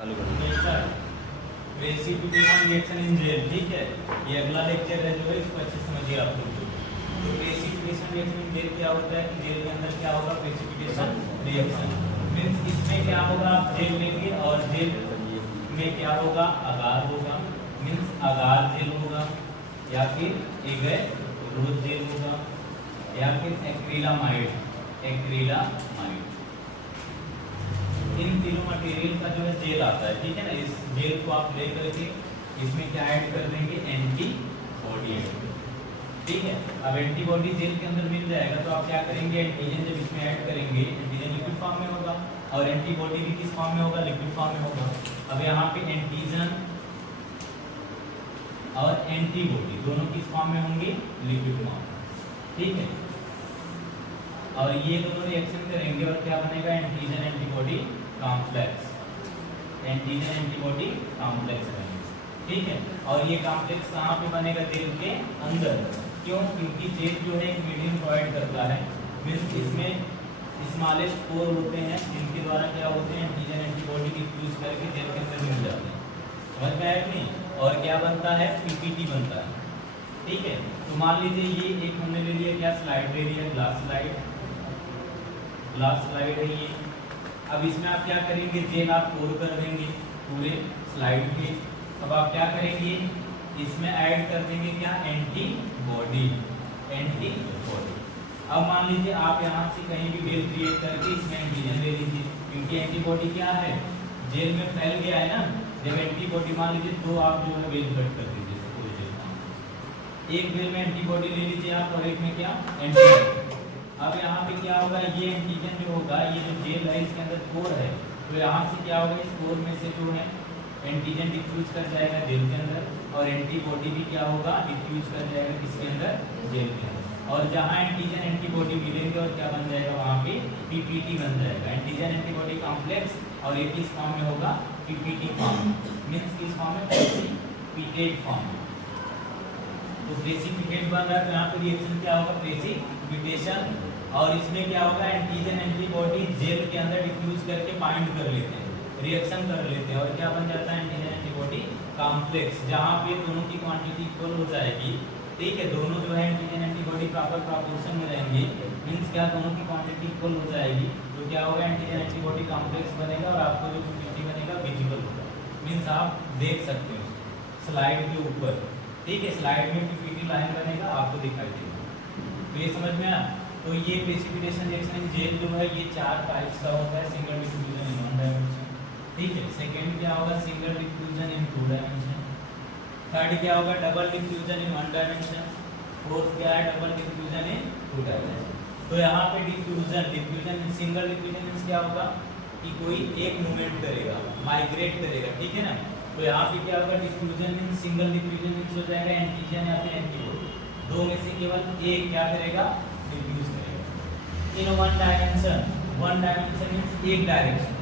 चालू कर precipitation reaction in jail. ठीक है, ये अगला लेक्चर है जो है, इसको अच्छे समझिए आप लोग। तो प्रेसिपिटेशन रिएक्शन इन जेल क्या होता है कि जेल के अंदर क्या होगा, प्रेसिपिटेशन रिएक्शन मींस इसमें क्या होगा, आप जेल लेंगे और जेल में क्या होगा, अगार होगा मींस अगार जेल होगा, या फिर एगेरोस जेल होगा, या फिर एक्रिलामाइड। इन तीनों मटेरियल का जो है जेल आता है। ठीक है ना, इस जेल को आप लेकर के इसमें क्या ऐड कर देंगे, एंटीबॉडी ऐड। ठीक है, अब एंटीबॉडी जेल के अंदर मिल जाएगा तो आप क्या करेंगे, एंटीजन जब इसमें ऐड करेंगे, एंटीजन लिक्विड फॉर्म में होगा और एंटीबॉडी भी किस फॉर्म में होगा, लिक्विड फॉर्म में होगा। अब यहाँ पे एंटीजन और एंटीबॉडी दोनों किस फॉर्म में होंगे, लिक्विड फॉर्म। ठीक है, और ये दोनों रिएक्शन करेंगे और क्या बनेगा, antigen antibody complex, antigen antibody complex बनेगा। ठीक है, और ये कॉम्प्लेक्स कहाँ पे बनेगा, जेल के अंदर। क्यों, क्योंकि जेल जो है एक मीडियम प्रोवाइड करता है, मीन्स इसमें स्मॉलेस्ट पोर होते हैं जिनके द्वारा क्या होते हैं, एंटीजन एंटीबॉडी की यूज करके जेल के अंदर मिल जाते हैं। समझ में आया कि नहीं, और क्या बनता है, पीपीटी बनता है। ठीक है, तो मान लीजिए ये एक हमने ले लिया, क्या स्लाइड ले लिया, ग्लास स्लाइड है ये। अब इसमें आप क्या करेंगे, जेल आप पोर कर देंगे पूरे स्लाइड के। अब आप क्या करेंगे, इसमें ऐड कर देंगे क्या, एंटीबॉडी। अब मान लीजिए आप यहाँ से कहीं भी जेल क्रिएट करके इसमें एंटीजन ले लीजिए, क्योंकि एंटीबॉडी क्या है, जेल में फैल गया है ना। जब एंटीबॉडी मान लीजिए तो आप जो है वेल कट कर दीजिए, पूरे जेल में एक वेल में एंटीबॉडी ले लीजिए आप, और एक में क्या, एंटीजन। अब यहाँ पे क्या होगा, ये एंटीजन जो होगा, ये जो जेल है इसके अंदर कोर है, तो यहाँ से क्या होगा, इस कोर में से जो है एंटीजन डिफ्यूज कर जाएगा जेल के अंदर, और एंटीबॉडी भी क्या होगा, डिफ्यूज कर जाएगा किसके अंदर, जेल के अंदर। और जहाँ एंटीजन एंटीबॉडी मिलेंगे और क्या बन जाएगा, वहाँ पे पीपीटी बन जाएगा, एंटीजन एंटीबॉडी कॉम्प्लेक्स। और ये किस फॉर्म में होगा, पीपीटी फॉर्म, मीन्स किस फॉर्म में, प्रेसिपिटेट फॉर्म। तो प्रेसिपिटेट बन रहा है तो यहाँ पे रिएक्शन क्या होगा, प्रेसिपिटेशन। और इसमें क्या होगा, एंटीजन एंटीबॉडी जेल के अंदर डिफ्यूज करके बाइंड कर लेते हैं, रिएक्शन कर लेते हैं, और क्या बन जाता है, एंटीजन एंटीबॉडी कॉम्प्लेक्स, जहाँ पे दोनों की क्वांटिटी इक्वल हो जाएगी। ठीक है, दोनों जो है एंटीजन एंटीबॉडी प्रॉपर प्रोपोर्शन में रहेंगे, मीन्स क्या, दोनों की क्वांटिटी इक्वल हो जाएगी, तो क्या होगा, एंटीजन एंटीबॉडी कॉम्प्लेक्स बनेगा, और आपको जो पीपीटी बनेगा विजिबल होगा, मीन्स आप देख सकते हो स्लाइड के ऊपर। ठीक है, स्लाइड में पीपीटी लाइन बनेगा, आपको दिखाई देगा। तो ये समझ में आया। तो ये प्रेसिपिटेशन रिएक्शन इन जेल जो है, ये 4 टाइप्स का होता है, सिंगल डिफ्यूजन इन 1 डायमेंशन। ठीक है, सेकंड क्या होगा, सिंगल डिफ्यूजन इन 2 डायमेंशन। थर्ड क्या होगा, डबल डिफ्यूजन इन 1 डायमेंशन। फोर्थ क्या है, डबल डिफ्यूजन इन 2 डायमेंशन। तो यहाँ पे डिफ्यूजन सिंगल डिफ्यूजन मींस क्या होगा कि कोई एक मूवमेंट करेगा, माइग्रेट करेगा। ठीक है ना, तो यहाँ पे क्या होगा, diffusion means single diffusion means हो जाएगा एंटीजन या फिर एंटीबॉडी, दो में से केवल एक क्या करेगा, डिफ्यूज करेगा। इन 1 डायमेंशन मींस एक डायरेक्शन,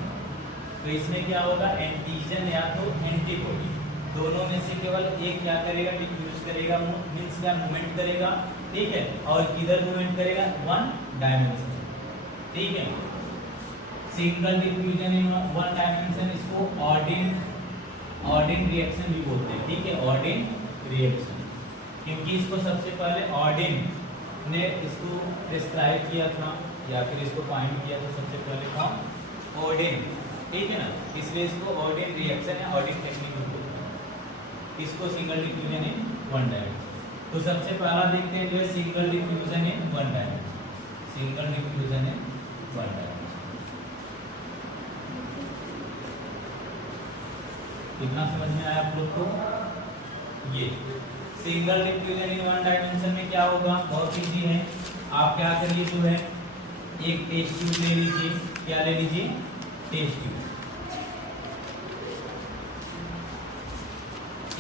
तो इसमें क्या होगा, एंटीजन या तो एंटीबॉडी, दोनों में से केवल एक क्या करेगा, डिफ्यूज करेगा, मींस क्या, मूवमेंट करेगा। ठीक है, और किधर मूवमेंट करेगा, 1 डायमेंशन। ठीक है, सिंगल डिफ्यूजन इन 1 डायमेंशन, इसको ऑर्डिन रिएक्शन भी बोलते हैं। ठीक है, ऑर्डिन रिएक्शन, क्योंकि इसको सबसे पहले ऑर्डिन ने इसको डिस्क्राइब किया था, या फिर इसको पॉइंट किया था सबसे पहले कौन, ऑर्डिन। ठीक है ना, इसलिए इसको ऑर्डिन रिएक्शन या ऑर्डिन टेक्निक भी बोलते हैं। इसको सिंगल डिफ्यूजन इन 1 डायमेंशन। तो सबसे पहला देखते हैं जो है सिंगल डिफ्यूजन इन 1 डायमेंशन, सिंगल डिफ्यूजन इन 1 डायमेंशन। कितना समझ में आया आप लोग को। ये सिंगल डिफ्यूजन इन 1 डायमेंशन में क्या होगा, बहुत इजी है। आप क्या करिए, जो है एक टेस्ट ट्यूब ले लीजिए, क्या ले लीजिए, टेस्ट ट्यूब।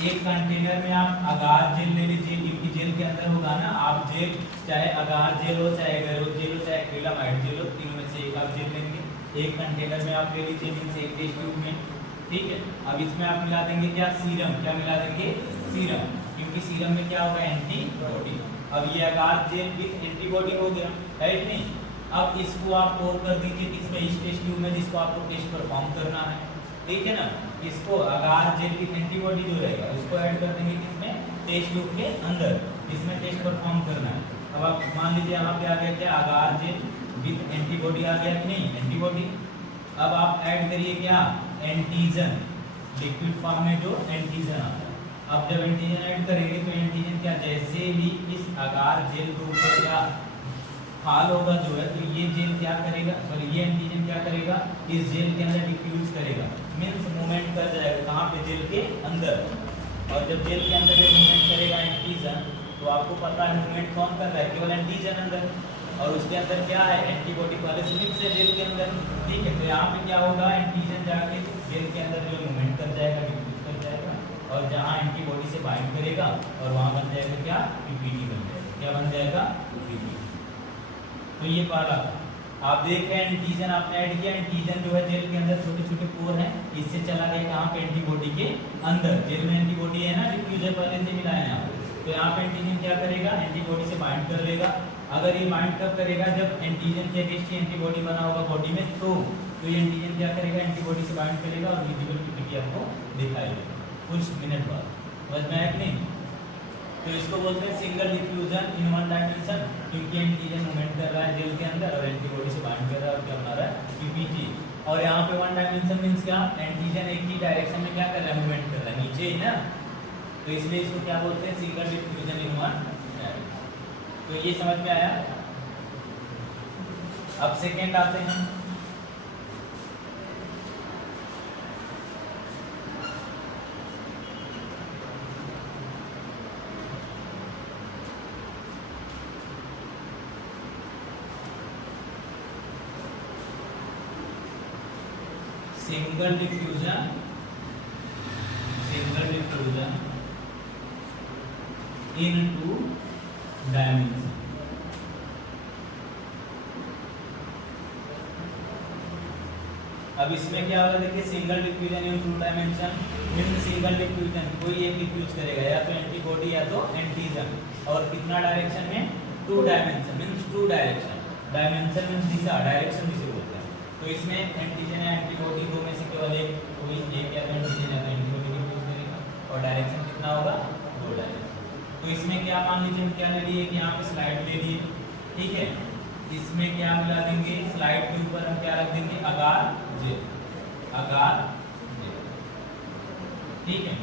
एक कंटेनर में आप अगार जेल ले लीजिए, क्योंकि जेल के अंदर होगा ना, आप जेल चाहे अगार जेल हो, चाहे एगेरोस जेल हो, चाहे एक्रिलामाइड जेल हो, तीनों में से एक आप जेल लेंगे। एक कंटेनर में आप ले लीजिए, मींस एक टेस्ट ट्यूब में। ठीक है, अब इसमें आप मिला देंगे क्या, सीरम, क्या मिला देंगे, सीरम, क्योंकि सीरम में क्या होगा, एंटीबॉडी। अब ये अगार जेल विथ एंटीबॉडी हो गया, है कि नहीं। अब इसको आप पोर कर दीजिए किसमें, इस टेस्ट ट्यूब में, जिसको आपको टेस्ट परफॉर्म करना है। ठीक है ना। इसको अगार जेल की एंटीबॉडी जो रहेगा उसको ऐड कर देंगे किसमें, टेस्ट ट्यूब के अंदर, इसमें टेस्ट परफॉर्म करना है। अब आप मान लीजिए यहाँ पे आ गया क्या, अगार जेल विद एंटीबॉडी आ गया कि नहीं, एंटीबॉडी। अब आप ऐड करिए क्या, एंटीजन, लिक्विड फॉर्म में जो एंटीजन आता है। अब जब एंटीजन ऐड करेंगे तो एंटीजन क्या, जैसे ही इस अगार जेल के ऊपर क्या फाल होगा जो है, तो ये जेल क्या करेगा, सॉरी ये एंटीजन क्या करेगा, इस जेल के अंदर डिफ्यूज करेगा, मींस मूवमेंट कर जाएगा कहाँ पे, जेल के अंदर। और जब जेल के अंदर मूवमेंट करेगा एंटीजन, तो आपको पता है मूवमेंट कौन कर रहा है, केवल एंटीजन अंदर, और उसके अंदर क्या है, एंटीबॉडी पहले से मिक्स है जेल के अंदर, ठीक है। तो यहाँ पे क्या होगा, एंटीजन जाके जेल के अंदर जो मूवमेंट कर जाएगा, डिफ्यूज कर जाएगा, और जहाँ एंटीबॉडी से बाइंड करेगा और वहाँ बन जाएगा क्या, पीपीटी बन जाएगा, क्या बन जाएगा, पीपीटी। तो ये पहला आप देख रहे हैं एंटीजन आपने ऐड किया, एंटीजन जो है जेल के अंदर छोटे छोटे पोर हैं, इससे चला गया कहाँ पे, एंटीबॉडी के अंदर। जेल में एंटीबॉडी है ना, डिफ्यूजर पहले से मिला है यहाँ पे, तो यहाँ पे एंटीजन क्या करेगा, एंटीबॉडी से बाइंड कर लेगा। अगर ये बाइंड कब करेगा, जब एंटीजन के अगेंस्ट एंटीबॉडी बना होगा बॉडी में, तो ये एंटीजन क्या करेगा, एंटीबॉडी से बाइंड करेगा और विजिबल पीपीटी आपको दिखाई देगा कुछ मिनट बाद। समझ में आया कि नहीं। तो इसको बोलते हैं single diffusion in one dimension, क्योंकि एंटीजन मूवमेंट कर रहा है जेल के अंदर और एंटीबॉडी से बाइंड कर रहा है और क्या बना रहा है, पीपीटी। और यहाँ पे वन डायमेंशन मींस क्या, एंटीजन एक ही डायरेक्शन में क्या कर रहा है, मूवमेंट कर रहा है, नीचे ही ना, तो इसलिए इसको क्या बोलते हैं, single diffusion in one dimension. तो ये समझ में आया। अब सेकेंड आते हैं, single diffusion in two dimension. अब इसमें क्या होगा, देखिए single diffusion in two dimension means single diffusion कोई एक डिफ्यूज करेगा, या तो एंटीबॉडी या तो एंटीजन, और कितना डायरेक्शन में, two dimension means two direction, dimension means दिशा, डायरेक्शन जिसे बोलते हैं। तो इसमें एंटीजन या एंटीबॉडी दो में से केवल एक, कोई एक या तो एंटीजन या तो एंटीबॉडी डिफ्यूज करेगा, और डायरेक्शन कितना होगा, दो डायरेक्शन। तो इसमें क्या मान लीजिए हम क्या ले लिए कि यहाँ पे स्लाइड ले लिए, ठीक है। इसमें क्या मिला देंगे, स्लाइड के ऊपर हम क्या रख देंगे, अगार जेल, अगार जेल, ठीक है।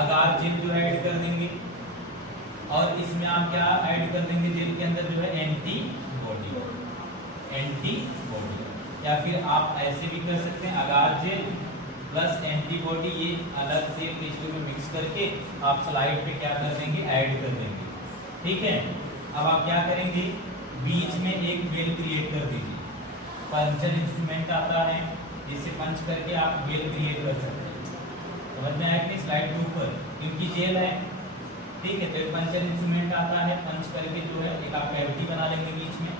अगार जेल जो ऐड कर देंगे, और इसमें आप क्या ऐड कर देंगे, जेल के अंदर जो है एंटीबॉडी, एंटीबॉडी, या फिर आप ऐसे भी कर सकते हैं, अगार जेल प्लस एंटीबॉडी, ये अलग से टिश्यू में मिक्स करके आप स्लाइड पे क्या कर देंगे, ऐड कर देंगे, ठीक है। अब आप क्या करेंगे, बीच में एक वेल क्रिएट कर दीजिए, पंचर इंस्ट्रूमेंट आता है, जिससे पंच करके आप वेल क्रिएट कर सकते हैं। समझ में आया कि स्लाइड के ऊपर, क्योंकि जेल है, ठीक है, तो पंचर इंस्ट्रूमेंट आता है, पंच करके जो है एक आप कैविटी बना लेंगे बीच में,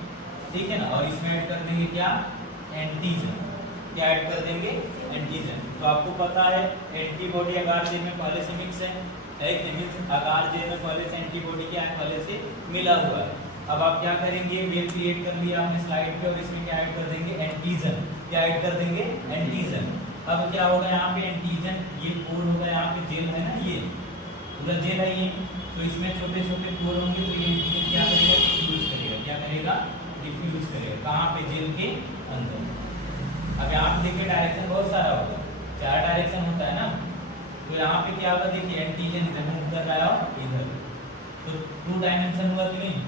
ठीक है ना। और इसमें ऐड कर देंगे क्या, एंटीजन, क्या ऐड कर देंगे, एंटीजन। तो आपको पता है एंटीबॉडी अगार जेल में पहले से मिक्स है, एक मींस अगार जेल में पहले से एंटीबॉडी क्या है, पहले से मिला हुआ है। अब आप क्या करेंगे, वेल क्रिएट कर लिया आपने स्लाइड पे, और इसमें क्या ऐड कर देंगे, एंटीजन, क्या ऐड कर देंगे, एंटीजन। अब क्या होगा, यहाँ पे एंटीजन, ये पोर होगा, यहाँ पे जेल है ना, ये पूरा जेल है ये, तो इसमें छोटे छोटे पोर होंगे, तो ये एंटीजन क्या करेगा, डिफ्यूज करेगा, क्या करेगा, डिफ्यूज करेगा, कहाँ पे, जेल के अंदर। अब यहाँ पे देखिए डायरेक्शन बहुत सारा होगा, 4 डायरेक्शन होता है ना, तो यहाँ पे क्या होगा, देखिए एंटीजन इधर मूव कर रहा है इधर, तो 2 डायमेंशन हुआ कि नहीं।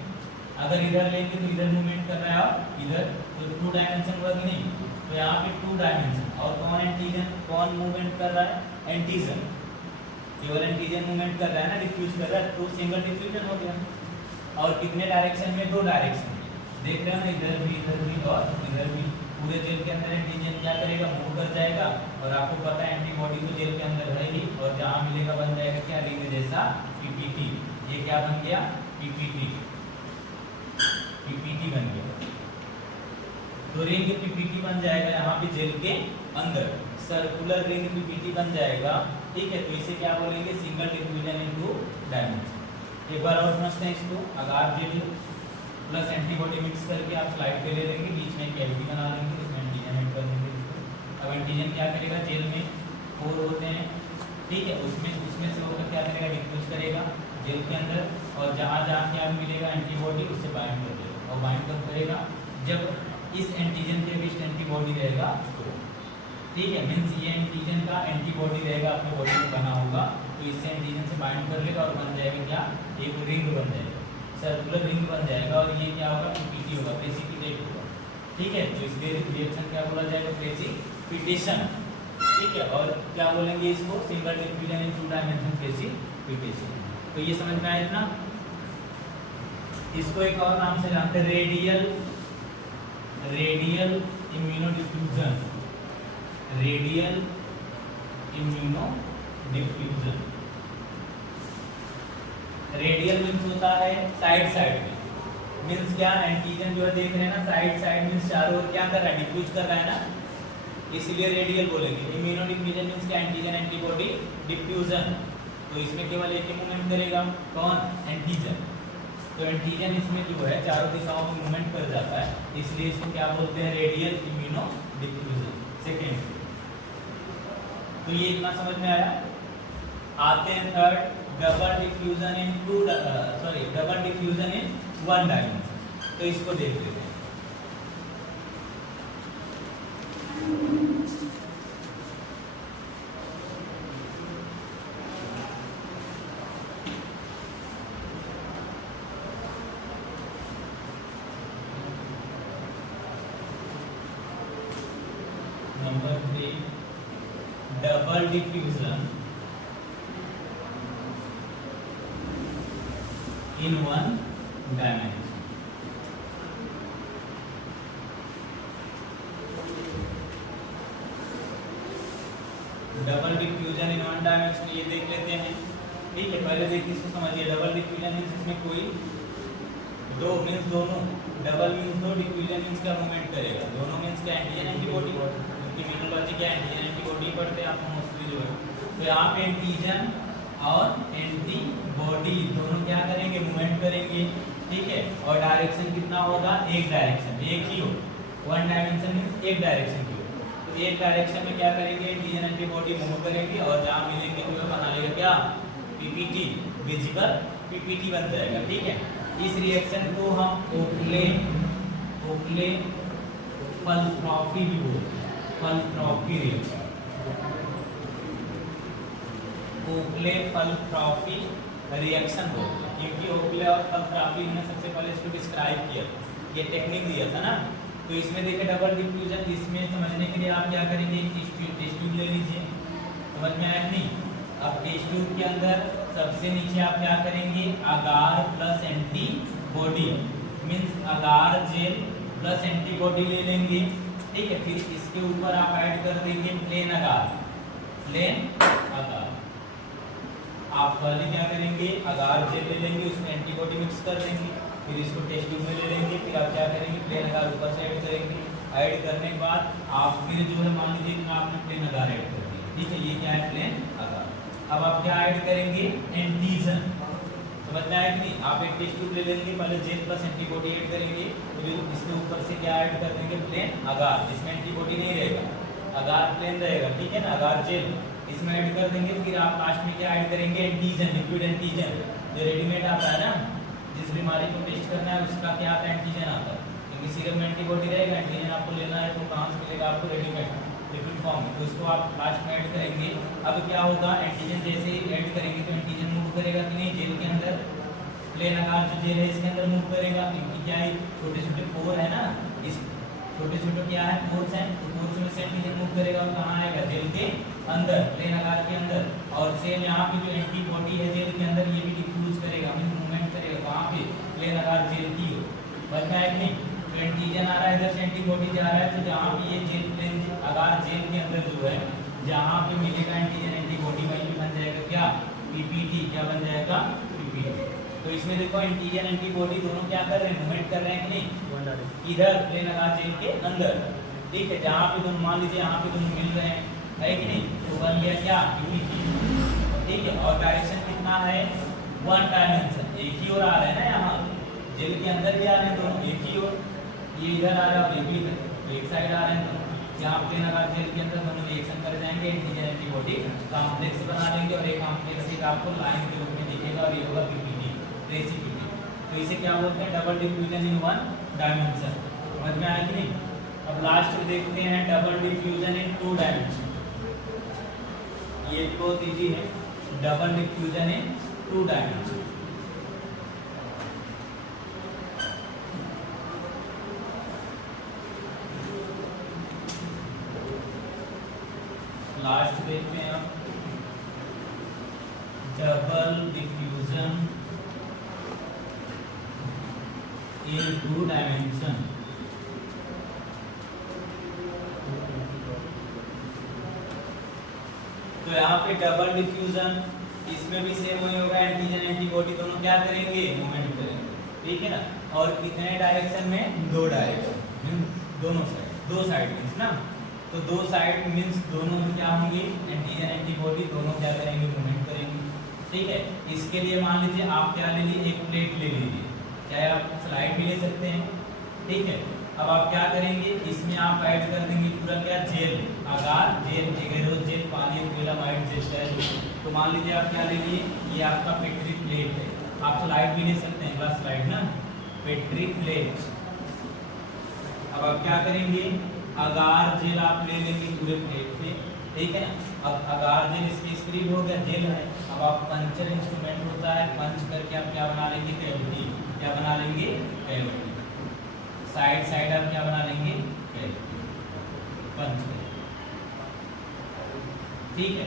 अगर इधर लेंगे तो इधर मूवमेंट कर रहा है इधर, तो 2 डायमेंशन हुआ कि नहीं। तो यहाँ पे 2 डायमेंशन, और कौन एंटीजन, कौन मूवमेंट कर रहा है, एंटीजन, केवल एंटीजन मूवमेंट कर रहा है ना, डिफ्यूज कर रहा है, तो सिंगल डिफ्यूजन हो गया। और कितने डायरेक्शन में, 2 डायरेक्शन में, देख रहे हो ना, इधर भी और इधर भी। पूरे जेल के अंदर एंटीजन क्या करेगा, मूव कर जाएगा, और आपको पता है एंटीबॉडी तो जेल के अंदर रहेगी, और जहाँ मिलेगा बन जाएगा क्या, रिंग जैसा पीपीटी। ये क्या बन गया, पीपीटी, पीपीटी बन गया। तो रिंग पीपीटी बन जाएगा यहाँ पे जेल के अंदर, सर्कुलर रिंग पीपीटी बन जाएगा, ठीक है। तो इसे क्या बोलेंगे, सिंगल डिफ्यूजन इनटू डायमेंशन। एक बार और समझते हैं इसको, अगार जेल प्लस एंटीबॉडी मिक्स करके आप स्लाइड पे ले लेंगे, बीच में कैविटी बना लेंगे, इसमें एंटीजन ऐड कर देंगे। अब एंटीजन क्या करेगा, जेल में 4 होते हैं, ठीक है। उसमें से होकर क्या करेगा, डिफ्यूज करेगा जेल के अंदर, और जहाँ जहाँ क्या मिलेगा एंटीबॉडी उससे बाइंड कर देगा, और बाइंड कब करेगा, जब इस एंटीजन के अगेंस्ट एंटीबॉडी रहेगा तो, ठीक है। मीन्स ये एंटीजन का एंटीबॉडी रहेगा अपने बॉडी में बना होगा, तो इससे एंटीजन से बाइंड कर लेगा और बन जाएगा क्या, एक रिंग बन जाएगा, सर्कुलर रिंग बन जाएगा, और ये क्या होगा, पीपीटी होगा, प्रेसिपिटेट होगा, ठीक है। तो इसलिए रिएक्शन क्या बोला जाएगा, प्रेसिपिटेशन, ठीक है। और क्या बोलेंगे इसको, सिंगल डिफ्यूजन इन 2 डायमेंशन प्रेसिपिटेशन। तो ये समझ में आया इतना। इसको एक और नाम से जानते हैं, रेडियल इम्यूनोडिफ्यूजन, रेडियल इम्यूनोडिफ्यूजन। रेडियल मीन्स होता है साइड साइड में, मीन्स क्या, एंटीजन जो है देख रहे हैं ना, साइड साइड मीन्स चारों ओर क्या कर रहा है, डिफ्यूज कर रहा है ना, इसलिए रेडियल बोलेंगे। इम्यूनोडिफ्यूजन मीन्स क्या, एंटीजन एंटीबॉडी डिफ्यूजन, तो इसमें केवल एक ही मूवमेंट करेगा, कौन, एंटीजन। तो एंटीजन इसमें जो है चारों दिशाओं में मूवमेंट कर जाता है, इसलिए इसको क्या बोलते हैं, रेडियल इम्यूनोडिफ्यूजन। सेकेंड, तो ये इतना समझ में आया। आते हैं third, double diffusion in double diffusion in 1 dimension. तो इसको देख लेते हैं। Number 3, double diffusion in 1 dimension। Double diffusion in 1 dimension ये देख लेते हैं, ठीक है। पहले देखिए इसको समझिए, डबल डिफ्यूजन मीन्स इसमें कोई दो मीन्स दोनों, डबल मीन्स दो, डिफ्यूजन मीन्स क्या, मूवमेंट करेगा, दोनों मीन्स क्या, एंटीजन एंटीबॉडी, इम्यूनोलॉजी क्या, एंटीजन एंटीबॉडी पढ़ते हैं आप मोस्टली जो है। तो यहाँ पे एंटीजन और एंटीबॉडी दोनों क्या करेंगे, मूवमेंट करेंगे, ठीक है। और डायरेक्शन कितना होगा, एक डायरेक्शन, एक ही हो, 1 डायमेंशन मीन्स एक डायरेक्शन की हो। तो एक डायरेक्शन में क्या करेंगे, एंटीजन एंटीबॉडी मूव करेंगे, और जहाँ मिलेंगे तो बना लेगा क्या, पीपीटी, विजिबल पीपीटी बन जाएगा, ठीक है। इस रिएक्शन को हम ओक्ले फलट्रॉफी भी बोलते हैं, फलट्रॉफी रिएक्शन, ओक्ले फलट्रॉफी रिएक्शन बोलते हैं, क्योंकि ओक्ले और फलट्रॉफी ने सबसे पहले इसको डिस्क्राइब किया, ये टेक्निक दिया था ना। तो इसमें देखिए डबल डिफ्यूजन, इसमें समझने के लिए आप क्या करेंगे, टेस्ट ट्यूब ले लीजिए, समझ में आया नहीं। अब टेस्ट ट्यूब के अंदर सबसे नीचे आप क्या करेंगे, अगार प्लस एंटीबॉडी, मीन्स अगार जेल प्लस एंटीबॉडी ले लेंगे, ठीक है। फिर इसके ऊपर आप ऐड कर देंगे प्लेन अगार, प्लेन अगार। आप पहले क्या करेंगे, अगार जेल ले लेंगे, उसमें एंटीबॉडी मिक्स कर देंगे, फिर इसको टेस्ट ट्यूब में ले लेंगे, फिर आप क्या करेंगे, प्लेन अगार ऊपर से ऐड करेंगे। ऐड करने के बाद आप फिर जो है मान लीजिए आपने प्लेन अगार ऐड कर दिया, ठीक है, ये क्या है, प्लेन अगार। अब आप क्या ऐड करेंगे, एंटीजन, समझ में आया कि नहीं। आप एक टेस्ट ट्यूब ले लेंगे, पहले जेल प्लस एंटीबॉडी ऐड करेंगे, फिर इसके ऊपर से क्या ऐड कर देंगे, प्लेन अगार, इसमें एंटीबॉडी नहीं रहेगा, अगार प्लेन रहेगा, ठीक है ना, अगार जेल इसमें ऐड कर देंगे। फिर आप लास्ट में क्या ऐड करेंगे, एंटीजन, लिक्विड एंटीजन जो रेडीमेड आता है ना, जिस बीमारी को टेस्ट करना है उसका क्या आता है, एंटीजन आता है, क्योंकि सीरम में एंटीबॉडी रहेगा, एंटीजन आपको लेना है तो कहाँ से मिलेगा आपको, रेडीमेड लिक्विड फॉर्म में, तो इसको आप लास्ट में ऐड करेंगे। अब क्या होगा, एंटीजन जैसे ही ऐड करेंगे तो एंटीजन मूव करेगा कि नहीं, जेल के अंदर, प्लेन आकार जो जेल है इसके अंदर मूव करेगा, क्योंकि क्या है, छोटे छोटे पोर है ना, इस छोटे छोटे क्या है, पोर्स हैं, तो पोर्स में से एंटीजन मूव करेगा, और कहाँ आएगा, जेल के अंदर, प्लेन आकार के अंदर। और सेम यहाँ पे जो एंटीबॉडी है जेल के अंदर, ये भी डिफ्यूज करेगा, मूवमेंट करेगा, कहाँ पे, प्लेन आकार जेल की हो, बच में है कि नहीं। तो एंटीजन आ रहा है इधर से, एंटीबॉडी जा रहा है, तो जहाँ भी ये जेल प्लेन आकार जेल के अंदर जो है, जहाँ पे मिलेगा एंटीजन एंटीबॉडी, वहीं पे बन जाएगा क्या, पीपीटी, क्या बन जाएगा, पीपीटी। तो इसमें देखो एंटीजन एंटीबॉडी दोनों क्या कर रहे हैं, मूवमेंट कर रहे हैं कि नहीं, इधर प्लेन आकार जेल के अंदर, ठीक है। जहाँ पे दोनों मान लीजिए यहाँ पे दोनों मिल रहे हैं, है कि नहीं, तो बन गया क्या, पीपीटी, ठीक है। और डायरेक्शन कितना है, 1 डायमेंशन, एक ही ओर आ रहे हैं ना, यहाँ जेल के अंदर भी आ रहे हैं दोनों, एक ही ओर, ये इधर आ रहा है और ये भी इधर, तो एक साइड आ रहे हैं दोनों, यहाँ प्लेन आकार जेल के अंदर दोनों रिएक्शन कर जाएंगे, एंटीजन एंटीबॉडी कॉम्प्लेक्स बना लेंगे और एक कॉम्प्लेक्स एक आपको लाइन के रूप में दिखेगा और ये होगा पीपीटी, रेसिपीटी। तो इसे क्या बोलते हैं? Double diffusion in one dimension. समझ में आया कि नहीं? अब लास्ट में देखते हैं double diffusion in two dimension. ये बहुत इजी है, double diffusion in two dimension. Last देखते हैं आप, double diffusion in two dimension. तो यहाँ पे डबल डिफ्यूजन, इसमें भी सेम वही होगा, एंटीजन एंटीबॉडी दोनों क्या करेंगे? मूवमेंट करेंगे, ठीक है ना। और कितने डायरेक्शन में? दो डायरेक्शन, दोनों साइड, दो साइड मीन्स ना, तो दो साइड मीन्स दोनों में क्या होंगे? एंटीजन एंटीबॉडी दोनों क्या करेंगे? मूवमेंट करेंगे, ठीक है। इसके लिए मान लीजिए आप क्या ले लीजिए? एक प्लेट ले लीजिए, चाहे आप स्लाइड भी ले सकते हैं, ठीक है। अब आप क्या करेंगे? इसमें आप ऐड कर देंगे पूरा क्या? Gel, agar gel, agarose gel, polyacrylamide gel. तो मान लीजिए आप क्या ले लिए? ये आपका पेट्री प्लेट है, आप स्लाइड भी ले सकते हैं, ग्लास स्लाइड ना, पेट्री प्लेट। अब आप क्या करेंगे? अगार जेल आप ले लेंगे पूरे प्लेट पे, ठीक है ना। अब अगार जेल इसकी स्क्रीन हो गया, जेल है। अब आप पंचर इंस्ट्रूमेंट होता है, पंच करके आप क्या बना लेंगे? कैविटी। क्या बना लेंगे? कैविटी। साइड साइड आप क्या बना लेंगे? कैविटी, पंच, ठीक है।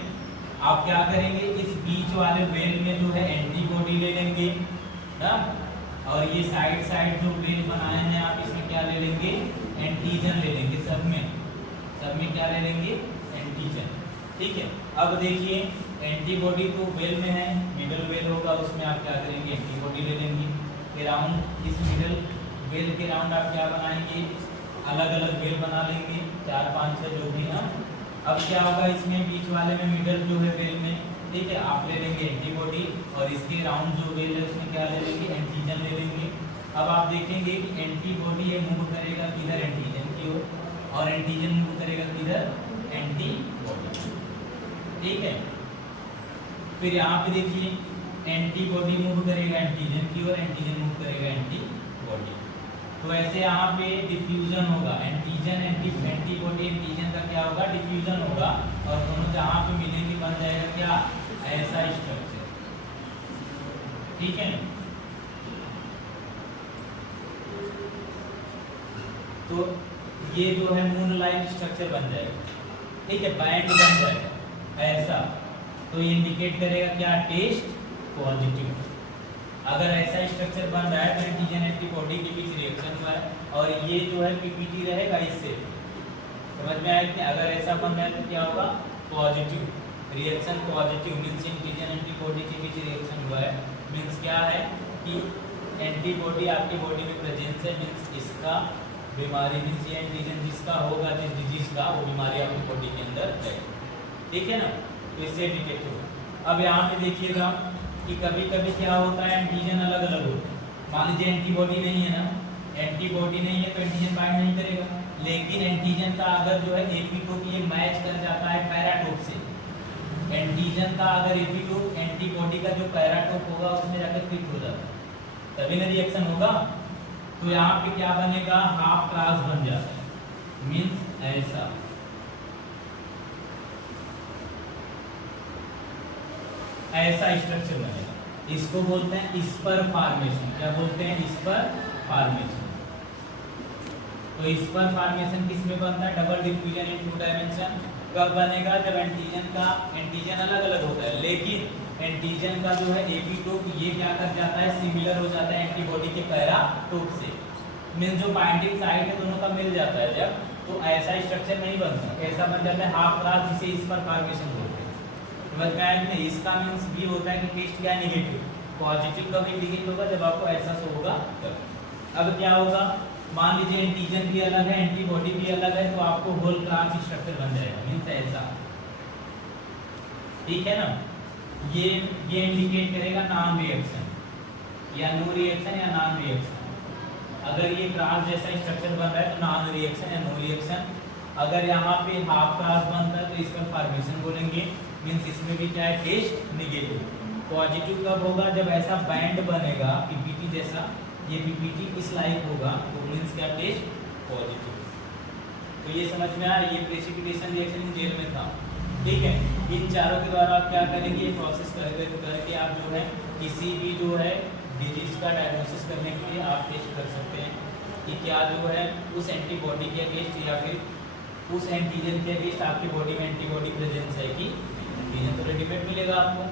आप क्या करेंगे? इस बीच वाले वेल में जो है एंटीबॉडी ले लेंगे ना, और ये साइड साइड जो वेल बनाए हैं आप इसमें क्या ले लेंगे? एंटीजन ले लेंगे। सब में क्या ले लेंगे? एंटीजन, ठीक है। अब देखिए एंटीबॉडी तो वेल में है, मिडल वेल होगा, उसमें आप क्या करेंगे? एंटीबॉडी ले लेंगे। फिर राउंड, इस मिडल वेल के राउंड आप क्या बनाएंगे? अलग अलग वेल बना लेंगे, 4 5 6 जो भी ना। अब क्या होगा? इसमें बीच वाले में मिडल जो है वेल में, ठीक है, आप ले लेंगे एंटीबॉडी, और इसके राउंड जो वेल है उसमें क्या ले लेंगे? एंटीजन ले लेंगे। अब आप देखेंगे कि एंटीबॉडी ये मूव करेगा किधर? एंटीजन की ओर, और एंटीजन मूव करेगा किधर? एंटीबॉडी, ठीक है। फिर यहाँ पे देखिए एंटीबॉडी मूव करेगा एंटीजन की ओर, एंटीजन मूव करेगा एंटीबॉडी। तो ऐसे यहाँ पे डिफ्यूजन होगा, एंटीजन एंटीबॉडी एंटीजन का क्या होगा? डिफ्यूजन होगा, और दोनों जहाँ पे मिलेंगे बन जाएगा क्या? ऐसा स्ट्रक्चर, ठीक है। तो ये जो है मून लाइक स्ट्रक्चर बन जाएगा, ठीक है, बैंड बन जाएगा ऐसा। तो ये इंडिकेट करेगा क्या? Test positive. अगर ऐसा स्ट्रक्चर बन रहा है तो एंटीजन एंटीबॉडी के बीच रिएक्शन हुआ है, और ये जो है पीपीटी रहेगा इससे। समझ में आया कि अगर ऐसा बन रहा है तो क्या होगा? Positive reaction, positive means antigen antibody के बीच रिएक्शन हुआ है। मीन्स क्या है कि एंटीबॉडी आपकी बॉडी में प्रेजेंस है, मीन्स इसका बीमारी, मीन्स ये एंटीजन जिसका होगा, जिस डिजीज का, वो बीमारी आपकी बॉडी के अंदर है, ठीक है ना। तो इससे इंडिकेट होगा। अब यहाँ पे देखिएगा कि कभी कभी क्या होता है? एंटीजन अलग अलग होते हैं। मान लीजिए एंटीबॉडी नहीं है ना, एंटीबॉडी नहीं है तो एंटीजन बाइंड नहीं करेगा, लेकिन एंटीजन का अगर जो है एपीटोप ये मैच कर जाता है पैराटोप से, एंटीजन का अगर एपीटोप एंटीबॉडी का जो पैराटोप होगा उसमें जाकर फिट हो जाता है, तभी ना रिएक्शन होगा। तो यहाँ पे क्या बनेगा? हाफ क्लास बन जाता है, मीन्स ऐसा, ऐसा स्ट्रक्चर बनेगा। इसको बोलते हैं स्पर फॉर्मेशन। क्या बोलते हैं? Spur formation. तो स्पर फॉर्मेशन किस में बनता है? Double diffusion in two dimension. कब बनेगा? जब एंटीजन अलग अलग होता है, लेकिन एंटीजन का जो है एपीटोप ये क्या कर जाता है? सिमिलर हो जाता है एंटीबॉडी के पैराटोप से, मीन जो बाइंडिंग साइड है दोनों का मिल जाता है जब, तो ऐसा स्ट्रक्चर नहीं बनता, ऐसा बन जाता है हाफ क्लास, जिसे स्पर फॉर्मेशन बोलते हैं। समझ में आया कि नहीं? इसका मीन्स भी होता है कि टेस्ट क्या? नेगेटिव। पॉजिटिव कब इंडिकेट होगा? जब आपको ऐसा शो होगा तब। अब क्या होगा? मान लीजिए एंटीजन भी अलग है, एंटीबॉडी भी अलग है, तो आपको होल क्लास स्ट्रक्चर बन जाएगा, मीन्स ऐसा, ठीक है ना। ये इंडिकेट करेगा नॉन रिएक्शन, या नो रिएक्शन या नॉन रिएक्शन। अगर ये क्रास जैसा स्ट्रक्चर बन रहा है तो नॉन रिएक्शन या नो रिएक्शन, अगर यहाँ पे हाफ क्रॉस बनता है तो इसमें फॉर्मेशन बोलेंगे, मीन्स इसमें भी क्या है टेस्ट निगेटिव। पॉजिटिव कब होगा, जब ऐसा बैंड बनेगा पीपीटी जैसा, ये पीपीटी इस लाइक होगा तो मीन्स क्या टेस्ट पॉजिटिव। तो ये समझ में आया, ये प्रेसिपिटेशन रिएक्शन इन जेल में था, ठीक है। इन चारों के द्वारा आप क्या करेंगे, ये प्रोसेस करके आप जो है किसी भी जो है डिजीज का डायग्नोसिस करने के लिए आप टेस्ट कर सकते हैं कि क्या जो है उस एंटीबॉडी के अगेंस्ट या फिर उस एंटीजन के अगेंस्ट आपकी बॉडी में एंटीबॉडी प्रेजेंस है कि एंटीजन तो रेडीमेड मिलेगा आपको।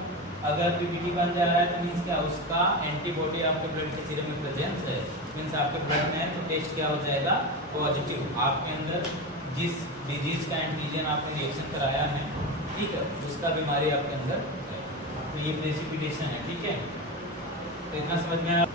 अगर पीपीटी बन जा रहा है तो मीन्स क्या उसका एंटीबॉडी आपके ब्लड के सीरम में प्रेजेंस है, मीन्स आपके ब्लड में है तो टेस्ट क्या हो जाएगा पॉजिटिव। आपके अंदर जिस डिजीज का एंटीजन आपने रिएक्शन कराया है, ठीक है, उसका बीमारी आपके अंदर है। तो ये प्रेसिपिटेशन है, ठीक है। तो इतना समझ में आया।